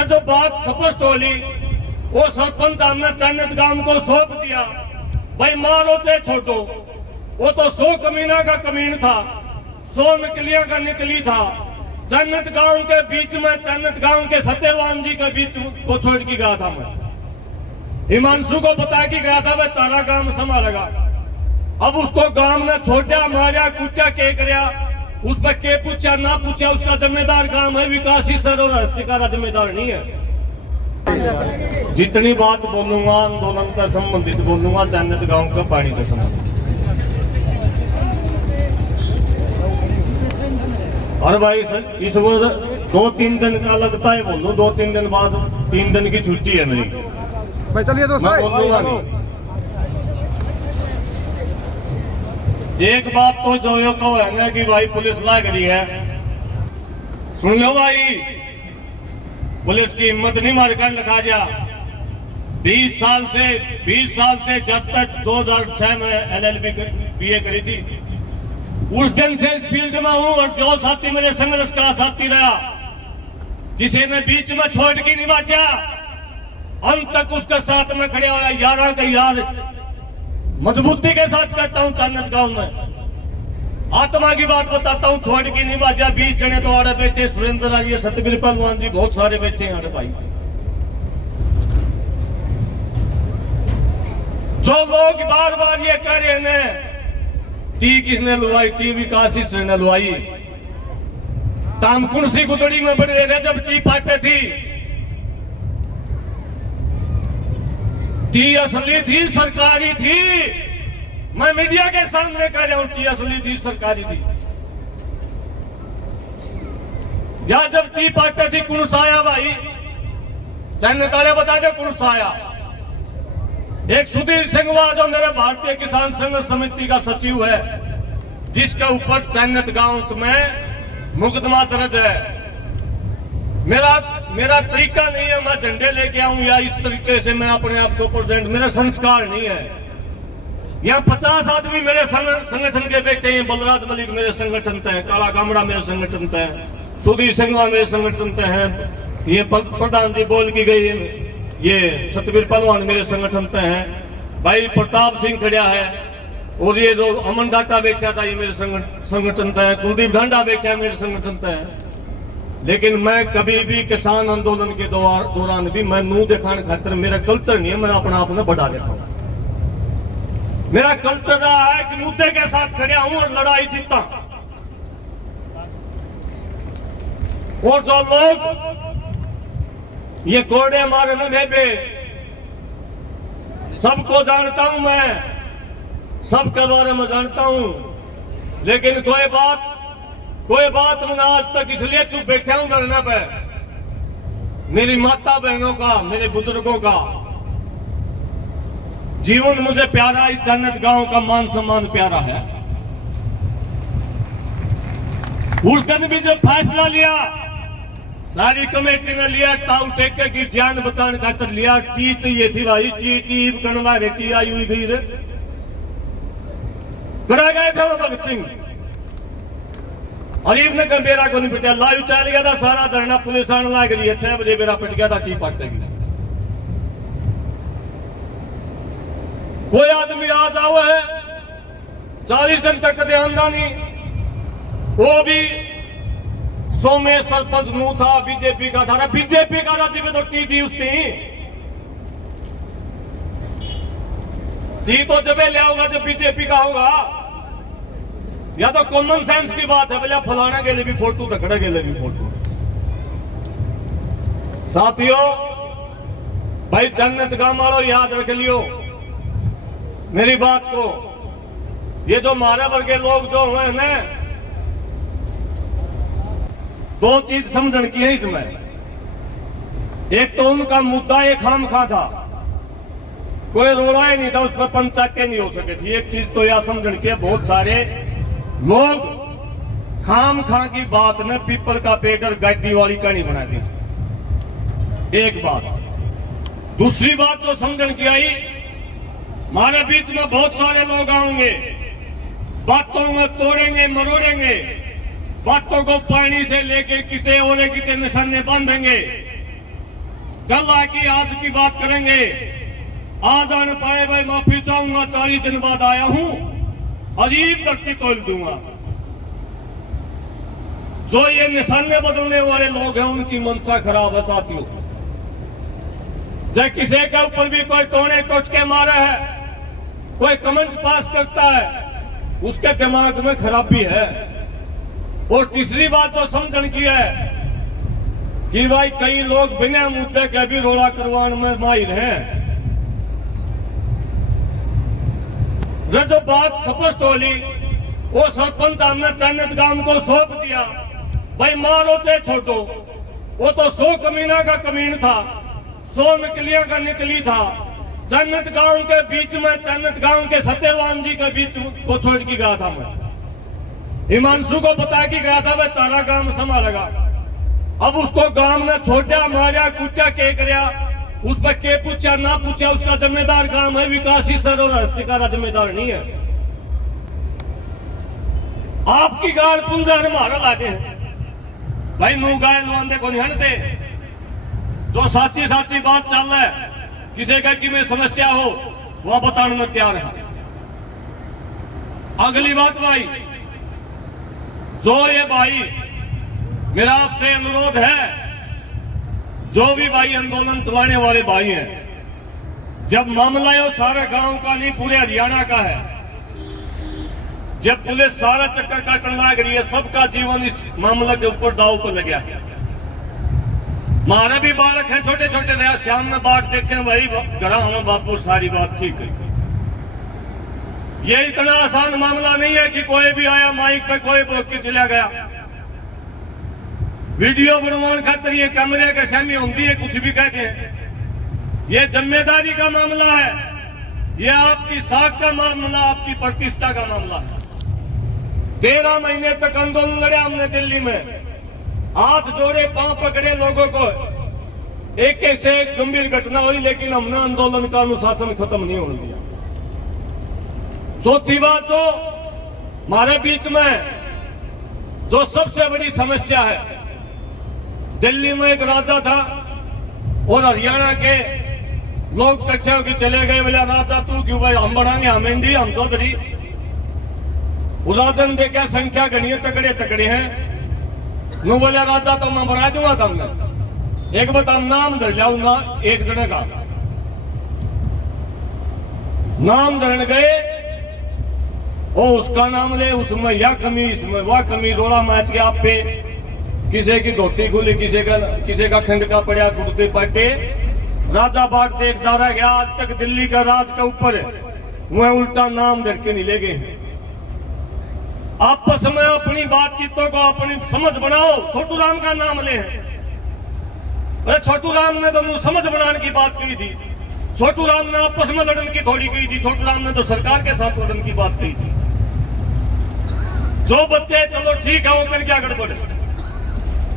जो बात स्पष्ट होली वो सरपंच हमने चन्नत गांव को सौंप दिया। भाई मारो चाहे छोटो, वो तो 100 कमीना का कमीन था, 100 निकलिया का निकली था। चन्नत गांव के बीच में, चन्नत गांव के सत्यवान जी के बीच को छोड़ के गया था मैं। हिमांशु को बता के गया था भाई तारा गांव संभालेगा। अब उसको गांव ने छोड़ा, मारा, कुटा, के करया, उस पर के पूछा ना पूछा, उसका जिम्मेदार गांव है विकासी सर और हस्तिकारा जिम्मेदार नहीं है। जितनी बात बोलूंगा आंदोलन का संबंधित बोलूंगा, चन्नत गांव का पानी का संबंधित। और भाई सर इस वो 2-3 दिन का लगता है बोलूं, 2-3 दिन बाद 3 दिन की छुट्टी है मेरी भाई। चलिए दोस्तों, मैं बोलूंगा नहीं। एक बात तो जो यो कहो है ना कि भाई पुलिस लाग रही है, सुन लो भाई, पुलिस की हिम्मत नहीं मार कर लिखा जा। 20 साल से जब तक 2006 में LLB BA करी थी, उस दिन से इस फील्ड में हूं। और जो साथी मेरे संघर्ष का साथी रहा, किसी ने बीच में छोड़ के नहीं बाचा, अंत तक उसके साथ में खड़े हुआ यारा का यार, मजबूती के साथ कहता हूं। चन्नत गांव में आत्मा की बात बताता हूं, छोड़ के नहीं बाजा। 20 जने तो आड़े बैठे, सुरेंद्र आर्य, सतगिर पहलवान जी, बहुत सारे बैठे हैं भाई। जो लोग बार बार ये कह रहे हैं टी किसने लुवाई, टी विकास ने लुवाई, ताम कुर्सी गुदड़ी में बढ़ रहे थे जब टी पाटे थी। टी असली थी, सरकारी थी। मैं मीडिया के सामने कह रहा हूं, टी असली थी, सरकारी थी। या जब टी पाटे थी, कौन सा आया भाई? चन्नत वाले बता दे कौन सा आया? एक सुधीर सिंहवा जो मेरे भारतीय किसान संघर्ष समिति का सचिव है, जिसके ऊपर चन्नत गांव में मुकदमा दर्ज है। मेरा तरीका नहीं है मैं झंडे लेके आऊं या इस तरीके से मैं अपने आप को प्रेजेंट, मेरा संस्कार नहीं है। यहाँ 50 आदमी मेरे संगठन के बैठे हैं। बलराज मलिक मेरे संगठन के हैं, काला कामड़ा मेरे संगठन के हैं, सुधीर सिंहवा मेरे संगठन के हैं, ये प्रधान जी बोल की गई, ये सतवीर पहलवान मेरे संगठन के हैं, भाई प्रताप सिंह खड़ा है, और ये जो अमन डाटा बैठा था ये मेरे संगठन का है, कुलदीप ढांडा बैठा है मेरे संगठन का है। लेकिन मैं कभी भी किसान आंदोलन के दौरान भी मैं मुंह दिखाने खातिर, मेरा कल्चर नहीं है मैं अपना आप में बढ़ा देता हूं। मेरा कल्चर रहा है कि मुद्दे के साथ खड़ा हूं और लड़ाई जीता। और जो लोग ये कोड़े मारने में भी, सबको जानता हूं मैं, सबके बारे में जानता हूं, लेकिन कोई बात मैंने आज तक इसलिए चुप बैठा हूं धरना पे। मेरी माता बहनों का, मेरे बुजुर्गों का जीवन मुझे प्यारा, इस चन्नत गांव का मान सम्मान प्यारा है। उस दिन भी जब फैसला लिया, सारी कमेटी ने लिया, ताऊ टेके की जान बचाने खातर लिया। टी चाहिए थी भाई, टी कनवा रे, टी आई हुई गई रे, करा गए थे वो भगत सिंह। अलीब ने गंभीरा को नहीं पिटा, लाइव चल गया था सारा धरना, पुलिस आने लग रही है। 6 बजे मेरा पिट गया था टी पाटेगी। कोई आदमी आ जाओ है 40 दिन तक ध्यान नहीं, वो भी सोमे सरपंच नू था, बीजेपी का था। बीजेपी का था जिसे तो टी दी उसने टी तो जब ले आओगा जब बीजेपी का होगा। या तो कॉमन सेंस की बात है, भले फलाना के लिए भी फोटो, धकड़े के लिए भी फोटो। साथियों, भाई चन्नत गांव वालों याद रख लियो मेरी बात को। ये जो मारे वर्गे लोग जो हुए ना, 2 चीज समझने की है इसमें। एक तो उनका मुद्दा एक खामखा था, कोई रोड़ा ही नहीं था, उस पर पंचायतें नहीं हो सके थी। एक चीज तो यह समझने की, बहुत सारे लोग खाम खा की बात ने पीपल का पेड़ और गाड़ी वाली कहानी बना दी। एक बात। दूसरी बात जो समझने की आई, हमारे बीच में बहुत सारे लोग आएंगे, बातों में तोड़ेंगे, मरोड़ेंगे, बातों को पानी से लेके किते और किते निशाने बांधेंगे। कल आके आज की बात करेंगे। आज आने पाए भाई माफी चाहूंगा, 40 दिन बाद आया हूं, अजीब धरती तोल दूंगा। जो ये निशाने बदलने वाले लोग हैं उनकी मनसा खराब है साथियों। जब किसी के ऊपर भी कोई टोने टोटके मारा है, कोई कमेंट पास करता है, उसके दिमाग में खराबी है। और तीसरी बात जो समझने की है कि भाई कई लोग बिना मुद्दे के भी रोड़ा करवाने में माहिर हैं। जो बात स्पष्ट होली, वो सरपंच हमने चन्नत गांव को सौंप दिया, भाई मारो चाहे छोटो। वो तो 100 कमीना का कमीन था, 100 निकलिया का निकली था। चन्नत गांव के बीच में, चन्नत गांव के सत्यवान जी के बीच को छोड़ के गया था मैं। हिमांशु को बता के गया था भाई तारा गांव संभालेगा। अब उसको गांव ने छोटा, मारा, कुटा, के करया, उस पर के पूछा ना पूछा, उसका जिम्मेदार गांव है विकासी सर और हस्तिकारा जिम्मेदार नहीं है। आपकी गाल पुंजार मारा लाते हैं भाई, नू गाय नुआंदे को नहीं दे। जो साची साची बात चल रहा है, किसी का कि में समस्या हो वह बताने में तैयार है। अगली बात भाई, जो ये भाई मेरा आपसे अनुरोध है, जो भी भाई आंदोलन चलाने वाले भाई हैं, जब मामला है वो सारे गांव का नहीं, पूरे हरियाणा का है। जब पुलिस सारा चक्कर काटने लग रही है, सबका जीवन इस मामले के ऊपर दाव पर लगा है। मारे भी बालक हैं छोटे छोटे, श्याम ने बाट देखे भाई गरा हूं बापू, सारी बात ठीक है। ये इतना आसान मामला नहीं है कि कोई भी आया माइक पे कोई बोल के चला गया। वीडियो बनवाने खातिर ये कैमरे के सामने होती है, कुछ भी कहते हैं। ये जिम्मेदारी का मामला है, ये आपकी साख का मामला, आपकी प्रतिष्ठा का मामला है। 13 महीने तक आंदोलन लड़े हमने दिल्ली में, हाथ जोड़े, पांव पकड़े लोगों को। एक एक से एक गंभीर घटना हुई, लेकिन हमने आंदोलन का अनुशासन खत्म नहीं होने दिया। चौथी बात, जो हमारे बीच में जो सबसे बड़ी समस्या है, दिल्ली में एक राजा था और हरियाणा के लोग इकट्ठे होकर चले गए। बोला राजा तू क्यों भाई, हम बढ़ाएंगे, हम इंडी, हम चौधरी। उस राजा ने देखा संख्या गणित तकड़े तकड़े हैं। नु बोला राजा तो मैं बढ़ा दूंगा तुमने, एक बता नाम धर लाऊंगा। एक जने का नाम धरण गए, ओ उसका नाम ले, उसमें यह कमी, इसमें वह कमी, रोड़ा मैच के आप पे। किसी की धोती खुली, किसी का खंड का पड़ा, कुर्ते पाटे। राजा बाट देखता रह गया। आज तक दिल्ली का राज का ऊपर वह उल्टा नाम धर के नहीं ले गए। आपस में अपनी बातचीतों को अपनी समझ बनाओ। छोटू राम का नाम ले, अरे छोटू राम ने तो समझ बनाने की बात कही थी। छोटू राम ने आपस में लड़ने की थोड़ी कही थी। छोटू राम ने तो सरकार के साथ लड़ने की बात कही थी। जो बच्चे चलो ठीक है, वो कर क्या गड़बड़,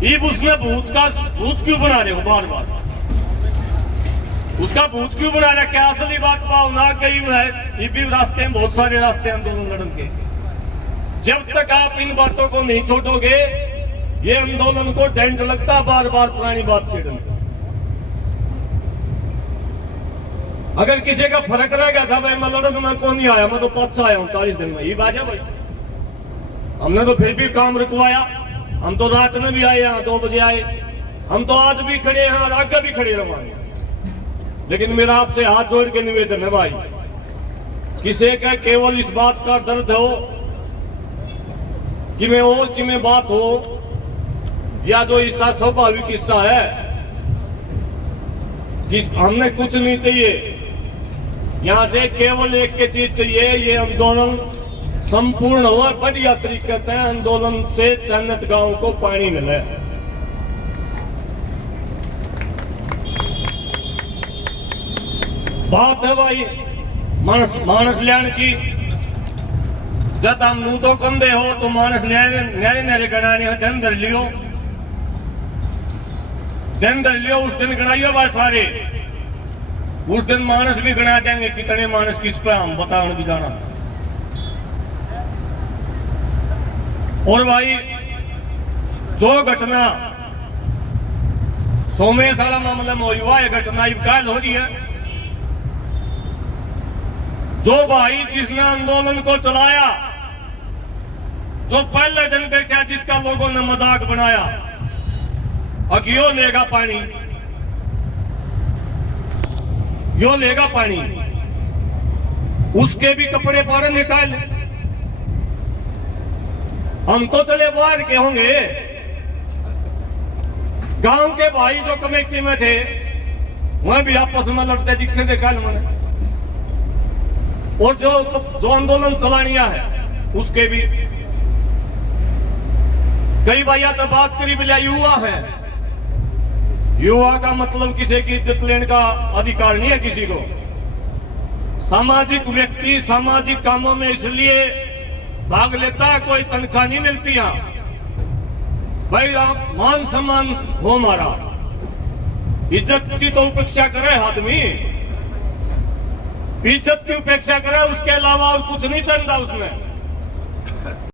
ईब उसमें भूत क्यों बना रहे हो बार बार? उसका भूत क्यों बना रहे? क्या असली बात पाओ ना गई है। ये भी रास्ते हैं, बहुत सारे रास्ते आंदोलन लड़न के। जब तक आप इन बातों को नहीं छोड़ोगे, ये आंदोलन को डेंट लगता, बार बार पुरानी बात छेड़न। अगर किसी का फर्क रह गया था भाई मैं लड़न में कौन नहीं आया, मैं तो पाँच आया हूँ 40 दिन में, ये बात है भाई। हमने तो फिर भी काम रुकवाया। हम तो रात में भी आए, यहाँ 2 बजे आए। हम तो आज भी खड़े हैं और आगे भी खड़े रहोगे। लेकिन मेरा आपसे हाथ जोड़ के निवेदन है भाई, किसी का केवल इस बात का दर्द हो कि मैं और कि मैं बात हो, या जो हिस्सा स्वाभाविक हिस्सा है कि हमने कुछ नहीं चाहिए, यहां से केवल एक के चीज चाहिए, ये आंदोलन संपूर्ण हो, बढ़िया तरीके से आंदोलन से चन्नत गांव को पानी मिले। बात है भाई मानस लैन की। जब हम मुंह तो कंधे हो तो मानस न्यारे न्यारे गणाने दिन धर लियो, दिन धर लियो। उस दिन गणाइयो भाई सारे, उस दिन मानस भी गणा देंगे। कितने मानस किस पे हम बताने भी जाना। और भाई जो घटना सोमेश वाला मामला में हुआ है घटना काल हो रही है। जो भाई जिसने आंदोलन को चलाया, जो पहले दिन बैठा, जिसका लोगों ने मजाक बनाया, अब यो लेगा पानी, यो लेगा पानी, उसके भी कपड़े पाड़े निकाल। हम तो चले बाहर के होंगे, गांव के भाई जो कमेटी में थे वह भी आपस में लड़ते दिखे देखा मैंने। और जो आंदोलन चलानिया है उसके भी कई भाइया तो बात करी बिला युवा है। युवा का मतलब किसी की इज्जत लेने का अधिकार नहीं है किसी को। सामाजिक व्यक्ति सामाजिक कामों में इसलिए भाग लेता है, कोई तनख्वाह नहीं मिलती है भाई, आप मान सम्मान हो हमारा, इज्जत की तो उपेक्षा करे आदमी, इज्जत की उपेक्षा करे, उसके अलावा और कुछ नहीं चलता उसमें।